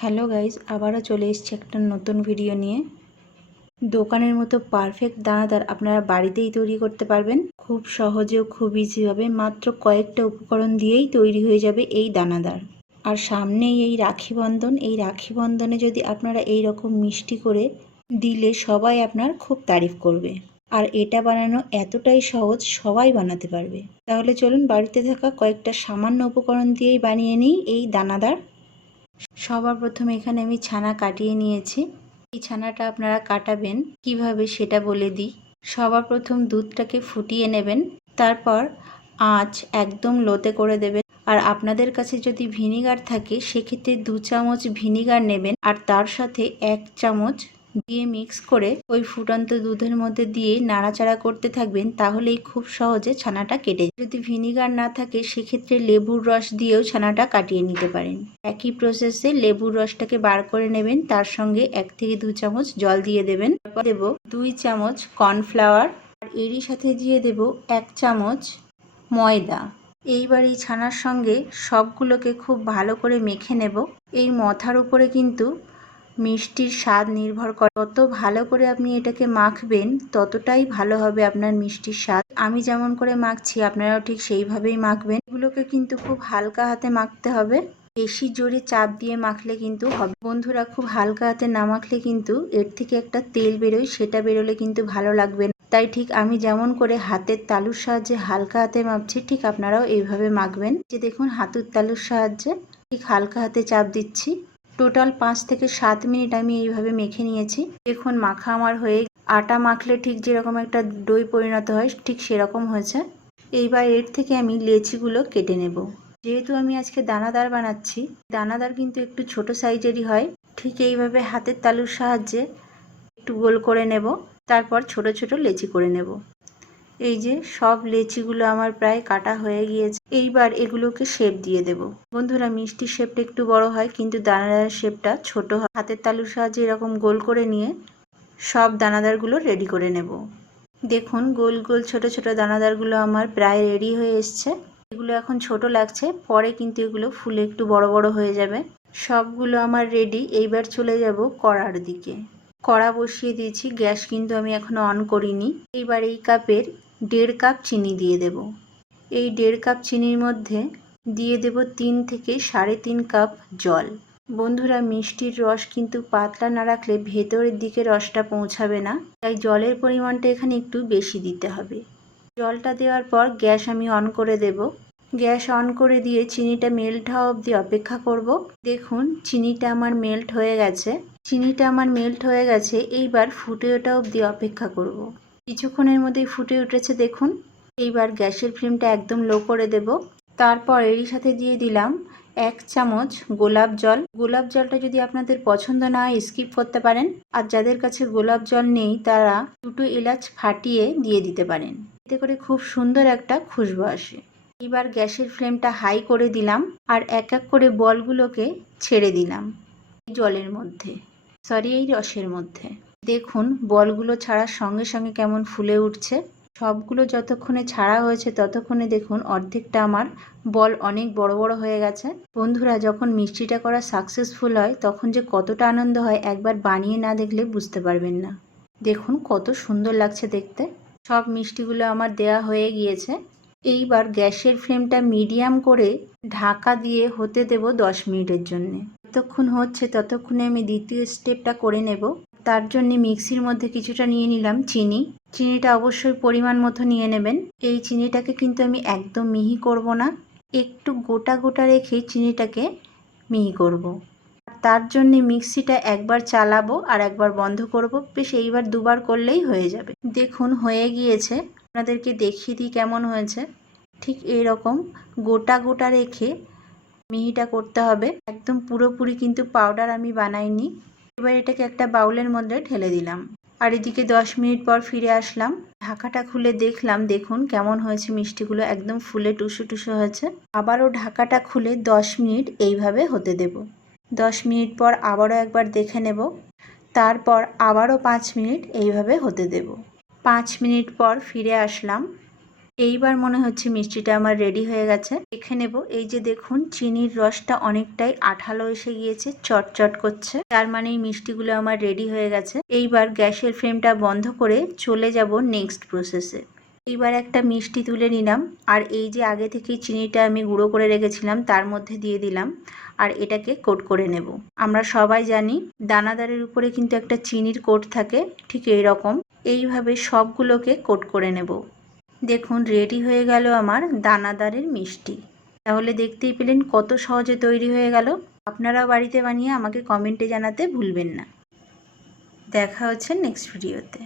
Hello guys, আবারও চলে এসেছি একটা নতুন ভিডিও নিয়ে। দোকানের মতো পারফেক্ট দানাদার আপনারা বাড়িতেই তৈরি করতে পারবেন খুব সহজে ও খুব ইজিভাবে। মাত্র কয়েকটা উপকরণ দিয়েই তৈরি হয়ে যাবে এই দানাদার। আর সামনেই এই রাখি বন্ধন, এই রাখি বন্ধনে যদি আপনারা এই রকম মিষ্টি করে দিলে সবাই আপনার খুব তারিফ করবে। আর এটা বানানো এতটাই সহজ, সবাই বানাতে পারবে। তাহলে চলুন বাড়িতে থাকা কয়েকটা সামান্য উপকরণ দিয়েই বানিয়ে নিই এই দানাদার। সবার প্রথমে এখানে আমি ছানা কাটিয়ে নিয়েছি। এই ছানাটা আপনারা কাটাবেন কিভাবে সেটা বলে দিই। সবার প্রথম দুধটাকে ফুটিয়ে নেবেন, তারপর আঁচ একদম লোতে করে দেবেন। আর আপনাদের কাছে যদি ভিনিগার থাকে সেক্ষেত্রে 2 চামচ ভিনিগার নেবেন, আর তার সাথে 1 চামচ দিয়ে মিক্স করে ওই ফুটন্ত দুধের মধ্যে দিয়ে নাড়াচাড়া করতে থাকবেন। তাহলেই খুব সহজে ছানাটা কেটে যাবে। যদি ভিনিগার না থাকে সেক্ষেত্রে লেবুর রস দিয়েও ছানাটা কাটিয়ে নিতে পারেন। একই প্রসেসে লেবুর রসটাকে বার করে নেবেন, তার সঙ্গে 1 থেকে 2 চামচ জল দিয়ে দেবেন। তারপর দেব 2 চামচ কর্নফ্লাওয়ার, আর এরই সাথে দিয়ে দেব 1 চামচ ময়দা। এইবার এই ছানার সঙ্গে সবগুলোকে খুব ভালো করে মেখে নেব। এই মথার উপরে কিন্তু মিষ্টির স্বাদ নির্ভর করে। যত ভালো করে আপনি এটাকে মাখবেন ততটাই ভালো হবে আপনার মিষ্টির স্বাদ। আমি যেমন করে মাখছি আপনারাও ঠিক সেইভাবেই মাখবেন। এগুলোকে কিন্তু খুব হালকা হাতে মাখতে হবে, বেশি জোরে চাপ দিয়ে মাখলে কিন্তু হবে। বন্ধুরা, খুব হালকা হাতে না মাখলে কিন্তু এর থেকে একটা তেল বেরোয়, সেটা বেরোলে কিন্তু ভালো লাগবে না। তাই ঠিক আমি যেমন করে হাতের তালুর সাহায্যে হালকা হাতে মাপছি, ঠিক আপনারাও এইভাবে মাখবেন। যে দেখুন, হাতের তালুর সাহায্যে ঠিক হালকা হাতে চাপ দিচ্ছি। টোটাল 5 থেকে 7 মিনিট আমি এইভাবে মেখে নিয়েছি। দেখুন মাখা আমার হয়ে, আটা মাখলে ঠিক যেরকম একটা ডোয় পরিণত হয় ঠিক সেরকম হয়েছে। এইবার এর থেকে আমি লেচিগুলো কেটে নেব। যেহেতু আমি আজকে দানাদার বানাচ্ছি, দানাদার কিন্তু একটু ছোট সাইজেরই হয়। ঠিক এইভাবে হাতের তালুর সাহায্যে একটু গোল করে নেব, তারপর ছোট ছোট লেচি করে নেব। এই যে সব লেচিগুলো আমার প্রায় কাটা হয়ে গিয়েছে। এইবার এগুলোকে শেপ দিয়ে দেব। বন্ধুরা, মিষ্টির শেপটা একটু বড় হয় কিন্তু দানাদারের শেপটা ছোট হয়। হাতের তালুর সাহায্যে এরকম গোল করে নিয়ে সব দানাদারগুলো রেডি করে নেব। দেখুন গোল গোল ছোট ছোট দানাদারগুলো আমার প্রায় রেডি হয়ে এসছে। এগুলো এখন ছোট লাগছে, পরে কিন্তু এগুলো ফুলে একটু বড় বড় হয়ে যাবে। সবগুলো আমার রেডি। এইবার চলে যাব কড়ার দিকে। কড়া বসিয়ে দিয়েছি, গ্যাস কিন্তু আমি এখনো অন করিনি। এইবার এই কাপের 1.5 কাপ চিনি দিয়ে দেব। এই 1.5 কাপ চিনির মধ্যে দিয়ে দেব 3 থেকে 3.5 কাপ জল। বন্ধুরা, মিষ্টির রস কিন্তু পাতলা না রাখলে ভেতরের দিকে রসটা পৌঁছাবে না, তাই জলের পরিমাণটা এখানে একটু বেশি দিতে হবে। জলটা দেওয়ার পর গ্যাস আমি অন করে দেব। গ্যাস অন করে দিয়ে চিনিটা মেল্ট হওয়া অবধি অপেক্ষা করব। দেখুন চিনিটা আমার মেল্ট হয়ে গেছে। এইবার ফুটে ওঠা অবধি অপেক্ষা করব। কিছুক্ষণের মধ্যেই ফুটে উঠেছে দেখুন। এইবার গ্যাসের ফ্লেমটা একদম লো করে দেব। তারপর এরই সাথে দিয়ে দিলাম 1 চামচ গোলাপ জল। গোলাপ জলটা যদি আপনাদের পছন্দ না হয় স্কিপ করতে পারেন, আর যাদের কাছে গোলাপ জল নেই তারা 2টো এলাচ ফাটিয়ে দিয়ে দিতে পারেন। এতে করে খুব সুন্দর একটা খুশবু আসে। এবার গ্যাসের ফ্লেমটা হাই করে দিলাম, আর এক এক করে বলগুলোকে ছেড়ে দিলাম জলের মধ্যে, এই রসের মধ্যে। দেখুন বলগুলো ছাড়ার সঙ্গে সঙ্গে কেমন ফুলে উঠছে। সবগুলো যতক্ষণে ছাড়া হয়েছে ততক্ষণে দেখুন অর্ধেকটা আমার বল অনেক বড় বড় হয়ে গেছে। বন্ধুরা, যখন মিষ্টিটা করা সাকসেসফুল হয় তখন যে কতটা আনন্দ হয় একবার বানিয়ে না দেখলে বুঝতে পারবেন না। দেখুন কত সুন্দর লাগছে দেখতে। সব মিষ্টিগুলো আমার দেয়া হয়ে গিয়েছে। এইবার গ্যাসের ফ্লেমটা মিডিয়াম করে ঢাকা দিয়ে হতে দেব 10 মিনিটের জন্য। যতক্ষণ হচ্ছে ততক্ষণে আমি দ্বিতীয় স্টেপটা করে নেব। তার জন্য মিক্সির মধ্যে কিছুটা নিয়ে নিলাম চিনি। চিনিটা অবশ্যই পরিমাণ মতো নিয়ে নেবেন। এই চিনিটাকে কিন্তু আমি একদম মিহি করব না, একটু গোটা গোটা রেখে চিনিটাকে মিহি করব। তার জন্য মিক্সিটা একবার চালাবো আর একবার বন্ধ করব। বেশ এইবার দুবার করলেই হয়ে যাবে। দেখুন হয়ে গিয়েছে। আপনাদেরকে দেখিয়ে দিই কেমন হয়েছে। ঠিক এইরকম গোটা গোটা রেখে মিহিটা করতে হবে। একদম পুরোপুরি কিন্তু পাউডার আমি বানাইনি। এবার এটাকে একটা বাউলের মধ্যে ঢেলে দিলাম। আর এদিকে 10 মিনিট পর ফিরে আসলাম। ঢাকাটা খুলে দেখলাম, দেখুন কেমন হয়েছে মিষ্টিগুলো, একদম ফুলে টুসু টুসু হয়েছে। আবারও ঢাকাটা খুলে 10 মিনিট এইভাবে হতে দেব। 10 মিনিট পর আবারও একবার দেখে নেব। তারপর আবারও 5 মিনিট এইভাবে হতে দেব। 5 মিনিট পর ফিরে আসলাম। এইবার মনে হচ্ছে মিষ্টিটা আমার রেডি হয়ে গেছে। দেখে নেব। এই যে দেখুন চিনির রসটা অনেকটাই আঠালো এসে গিয়েছে, চটচট করছে, তার মানে এই মিষ্টিগুলো আমার রেডি হয়ে গেছে। এইবার গ্যাসের ফ্লেমটা বন্ধ করে চলে যাব নেক্সট প্রসেসে। এইবার একটা মিষ্টি তুলে নিলাম, আর এই যে আগে থেকেই চিনিটা আমি গুঁড়ো করে রেখেছিলাম তার মধ্যে দিয়ে দিলাম, আর এটাকে কোট করে নেব। আমরা সবাই জানি দানাদারের উপরে কিন্তু একটা চিনির কোট থাকে, ঠিক এই রকম এইভাবে সবগুলোকে কোট করে নেব। দেখুন রেডি হয়ে গেল আমার দানাদারের মিষ্টি। তাহলে দেখতেই পেলেন কত সহজে তৈরি হয়ে গেল। আপনারাও বাড়িতে বানিয়ে আমাকে কমেন্টে জানাতে ভুলবেন না। দেখা হচ্ছে নেক্সট ভিডিওতে।